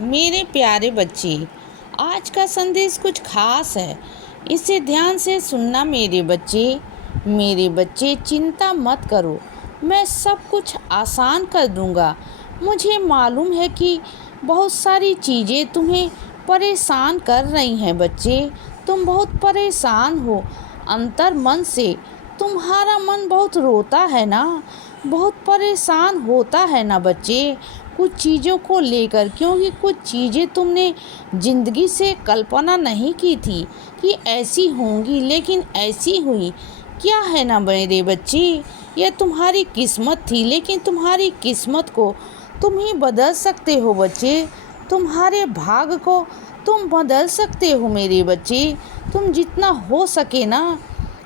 मेरे प्यारे बच्चे, आज का संदेश कुछ खास है। इसे ध्यान से सुनना मेरे बच्चे। मेरे बच्चे, चिंता मत करो, मैं सब कुछ आसान कर दूंगा। मुझे मालूम है कि बहुत सारी चीज़ें तुम्हें परेशान कर रही हैं बच्चे। तुम बहुत परेशान हो अंतर मन से। तुम्हारा मन बहुत रोता है ना, बहुत परेशान होता है ना बच्चे, कुछ चीज़ों को लेकर, क्योंकि कुछ चीज़ें तुमने ज़िंदगी से कल्पना नहीं की थी कि ऐसी होंगी, लेकिन ऐसी हुई। क्या है ना मेरे बच्चे, यह तुम्हारी किस्मत थी, लेकिन तुम्हारी किस्मत को तुम ही बदल सकते हो बच्चे। तुम्हारे भाग्य को तुम बदल सकते हो मेरे बच्चे। तुम जितना हो सके ना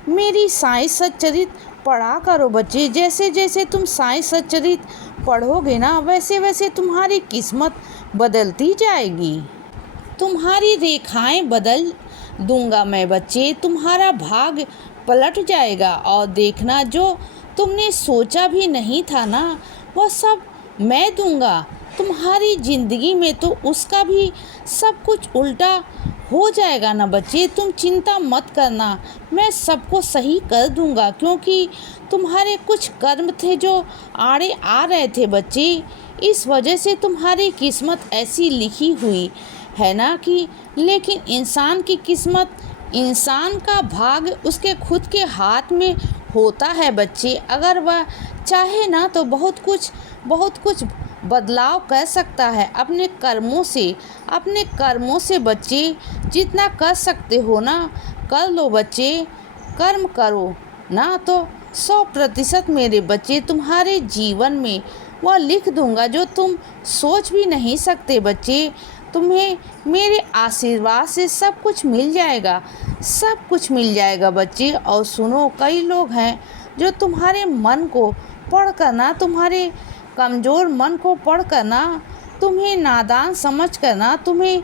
मेरी साईं सच्चरित पढ़ा करो बच्चे। जैसे जैसे तुम साईं सच्चरित पढ़ोगे ना, वैसे वैसे तुम्हारी किस्मत बदलती जाएगी। तुम्हारी रेखाएं बदल दूंगा मैं बच्चे। तुम्हारा भाग्य पलट जाएगा और देखना, जो तुमने सोचा भी नहीं था ना, वह सब मैं दूंगा तुम्हारी ज़िंदगी में। तो उसका भी सब कुछ उल्टा हो जाएगा ना बच्चे। तुम चिंता मत करना, मैं सबको सही कर दूंगा, क्योंकि तुम्हारे कुछ कर्म थे जो आड़े आ रहे थे बच्चे। इस वजह से तुम्हारी किस्मत ऐसी लिखी हुई है ना कि, लेकिन इंसान की किस्मत, इंसान का भाग्य उसके खुद के हाथ में होता है बच्चे। अगर वह चाहे ना तो बहुत कुछ बदलाव कर सकता है अपने कर्मों से बच्चे। जितना कर सकते हो ना कर लो बच्चे। कर्म करो ना तो 100% मेरे बच्चे तुम्हारे जीवन में वह लिख दूंगा जो तुम सोच भी नहीं सकते बच्चे। तुम्हें मेरे आशीर्वाद से सब कुछ मिल जाएगा, सब कुछ मिल जाएगा बच्चे। और सुनो, कई लोग हैं जो तुम्हारे मन को पढ़ कर ना, तुम्हारे कमज़ोर मन को पढ़ कर ना, तुम्हें नादान समझ कर ना, तुम्हें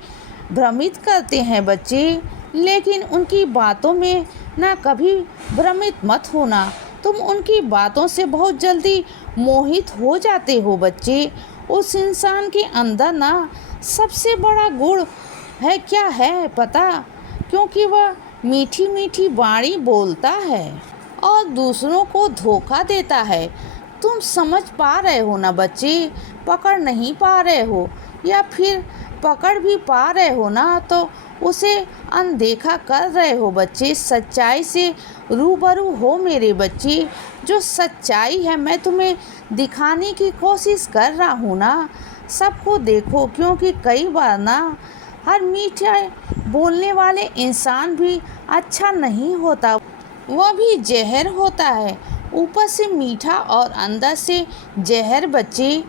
भ्रमित करते हैं बच्चे। लेकिन उनकी बातों में ना कभी भ्रमित मत होना। तुम उनकी बातों से बहुत जल्दी मोहित हो जाते हो बच्चे। उस इंसान के अंदर ना सबसे बड़ा गुण है, क्या है पता? क्योंकि वह मीठी मीठी वाणी बोलता है और दूसरों को धोखा देता है। तुम समझ पा रहे हो ना बच्चे? पकड़ नहीं पा रहे हो, या फिर पकड़ भी पा रहे हो ना तो उसे अनदेखा कर रहे हो बच्चे। सच्चाई से रूबरू हो मेरे बच्चे। जो सच्चाई है मैं तुम्हें दिखाने की कोशिश कर रहा हूँ ना, सबको देखो, क्योंकि कई बार ना हर मीठा बोलने वाले इंसान भी अच्छा नहीं होता, वह भी जहर होता है। ऊपर से मीठा और अंदर से जहर बच्चे।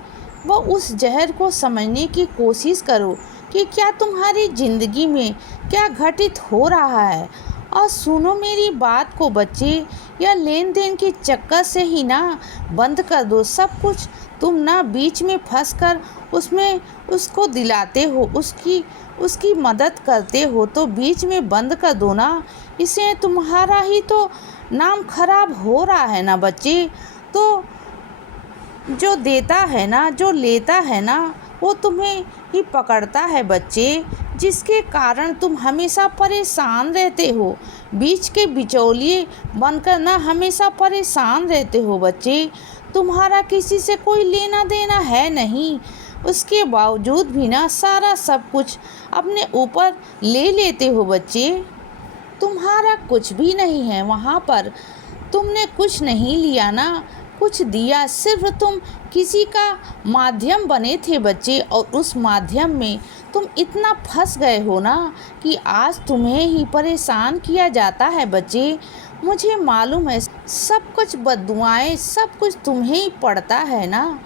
वो उस जहर को समझने की कोशिश करो कि क्या तुम्हारी ज़िंदगी में क्या घटित हो रहा है। और सुनो मेरी बात को बच्चे, यह लेन देन के चक्कर से ही ना बंद कर दो सब कुछ। तुम ना बीच में फंस कर उसमें उसको दिलाते हो, उसकी मदद करते हो, तो बीच में बंद कर दो ना। इससे तुम्हारा ही तो नाम खराब हो रहा है ना बच्चे। तो जो देता है ना, जो लेता है ना, वो तुम्हें ही पकड़ता है बच्चे, जिसके कारण तुम हमेशा परेशान रहते हो। बीच के बिचौलिए बनकर ना हमेशा परेशान रहते हो बच्चे। तुम्हारा किसी से कोई लेना देना है नहीं, उसके बावजूद भी ना सारा सब कुछ अपने ऊपर ले लेते हो बच्चे। तुम्हारा कुछ भी नहीं है वहाँ पर। तुमने कुछ नहीं लिया ना, कुछ दिया, सिर्फ तुम किसी का माध्यम बने थे बच्चे। और उस माध्यम में तुम इतना फंस गए हो ना कि आज तुम्हें ही परेशान किया जाता है बच्चे। मुझे मालूम है सब कुछ बद्दुआएं, सब कुछ तुम्हें ही पड़ता है ना,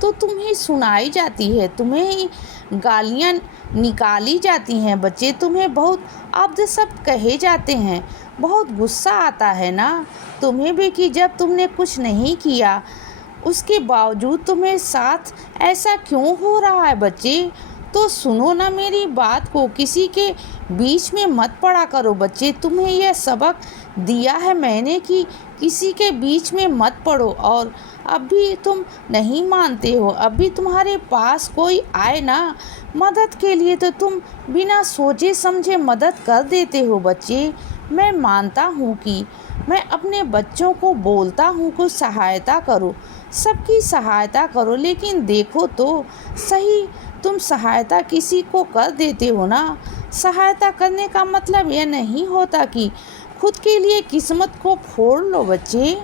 तो तुम्हें सुनाई जाती है, तुम्हें ही गालियाँ निकाली जाती हैं बच्चे। तुम्हें बहुत अपशब्द कहे जाते हैं, बहुत गुस्सा आता है ना तुम्हें भी कि जब तुमने कुछ नहीं किया उसके बावजूद तुम्हें साथ ऐसा क्यों हो रहा है बच्चे। तो सुनो ना मेरी बात को, किसी के बीच में मत पड़ा करो बच्चे। तुम्हें यह सबक दिया है मैंने कि किसी के बीच में मत पड़ो, और अब भी तुम नहीं मानते हो। अब भी तुम्हारे पास कोई आए ना मदद के लिए तो तुम बिना सोचे समझे मदद कर देते हो बच्चे। मैं मानता हूँ कि मैं अपने बच्चों को बोलता हूँ कुछ सहायता करो, सबकी सहायता करो, लेकिन देखो तो सही, तुम सहायता किसी को कर देते हो ना। सहायता करने का मतलब यह नहीं होता कि खुद के लिए किस्मत को फोड़ लो बच्चे।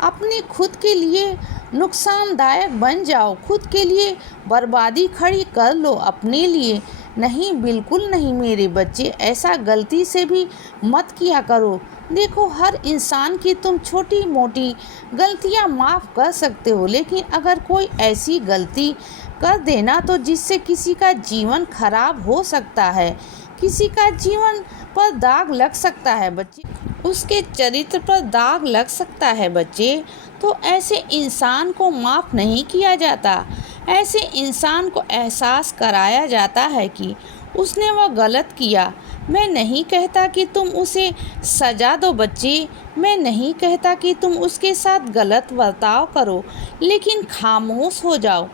अपने खुद के लिए नुकसानदायक बन जाओ, खुद के लिए बर्बादी खड़ी कर लो, अपने लिए नहीं, बिल्कुल नहीं मेरे बच्चे। ऐसा गलती से भी मत किया करो। देखो, हर इंसान की तुम छोटी मोटी गलतियां माफ़ कर सकते हो, लेकिन अगर कोई ऐसी गलती कर देना तो जिससे किसी का जीवन खराब हो सकता है, किसी का जीवन पर दाग लग सकता है बच्चे, उसके चरित्र पर दाग लग सकता है बच्चे, तो ऐसे इंसान को माफ़ नहीं किया जाता। ऐसे इंसान को एहसास कराया जाता है कि उसने वह गलत किया। मैं नहीं कहता कि तुम उसे सज़ा दो बच्चे, मैं नहीं कहता कि तुम उसके साथ गलत बर्ताव करो, लेकिन खामोश हो जाओ,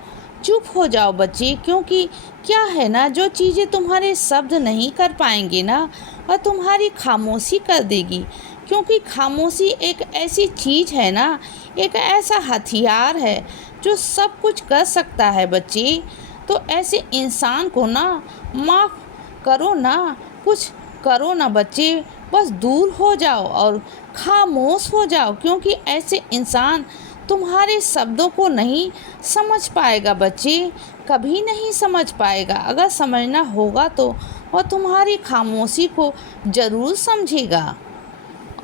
चुप हो जाओ बच्चे। क्योंकि क्या है ना, जो चीज़ें तुम्हारे शब्द नहीं कर पाएंगे ना, वह तुम्हारी खामोशी कर देगी। क्योंकि खामोशी एक ऐसी चीज़ है ना, एक ऐसा हथियार है जो सब कुछ कर सकता है बच्चे। तो ऐसे इंसान को ना माफ़ करो ना, कुछ करो ना बच्चे, बस दूर हो जाओ और खामोश हो जाओ। क्योंकि ऐसे इंसान तुम्हारे शब्दों को नहीं समझ पाएगा बच्चे, कभी नहीं समझ पाएगा। अगर समझना होगा तो वह तुम्हारी खामोशी को ज़रूर समझेगा,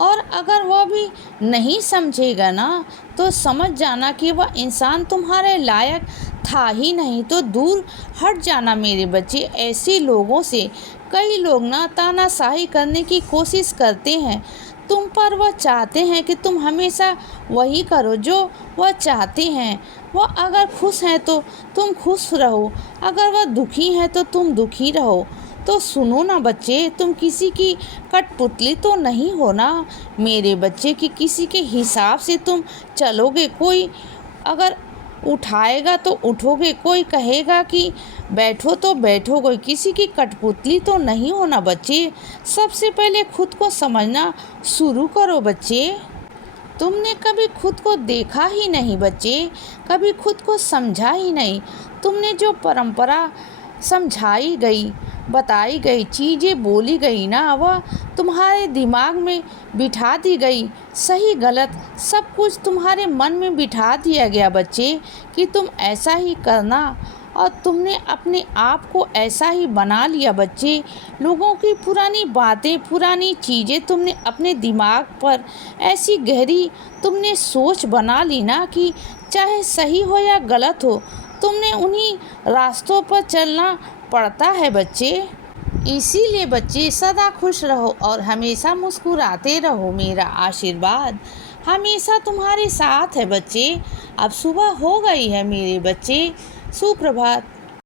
और अगर वह भी नहीं समझेगा ना तो समझ जाना कि वह इंसान तुम्हारे लायक था ही नहीं, तो दूर हट जाना मेरे बच्चे ऐसे लोगों से। कई लोग ना तानाशाही करने की कोशिश करते हैं तुम पर, वह चाहते हैं कि तुम हमेशा वही करो जो वह चाहते हैं। वह अगर खुश हैं तो तुम खुश रहो, अगर वह दुखी हैं तो तुम दुखी रहो। तो सुनो ना बच्चे, तुम किसी की कठपुतली तो नहीं हो ना मेरे बच्चे, कि किसी के हिसाब से तुम चलोगे। कोई अगर उठाएगा तो उठोगे, कोई कहेगा कि बैठो तो बैठोगे, किसी की कठपुतली तो नहीं होना बच्चे। सबसे पहले खुद को समझना शुरू करो बच्चे। तुमने कभी खुद को देखा ही नहीं बच्चे, कभी खुद को समझा ही नहीं। तुमने जो परंपरा समझाई गई, बताई गई, चीज़ें बोली गई ना, वह तुम्हारे दिमाग में बिठा दी गई। सही गलत सब कुछ तुम्हारे मन में बिठा दिया गया बच्चे कि तुम ऐसा ही करना, और तुमने अपने आप को ऐसा ही बना लिया बच्चे। लोगों की पुरानी बातें, पुरानी चीज़ें तुमने अपने दिमाग पर ऐसी गहरी तुमने सोच बना ली ना कि चाहे सही हो या गलत हो, तुमने उन्हीं रास्तों पर चलना पड़ता है बच्चे। इसीलिए बच्चे सदा खुश रहो और हमेशा मुस्कुराते रहो। मेरा आशीर्वाद हमेशा तुम्हारे साथ है बच्चे। अब सुबह हो गई है मेरे बच्चे, सुप्रभात।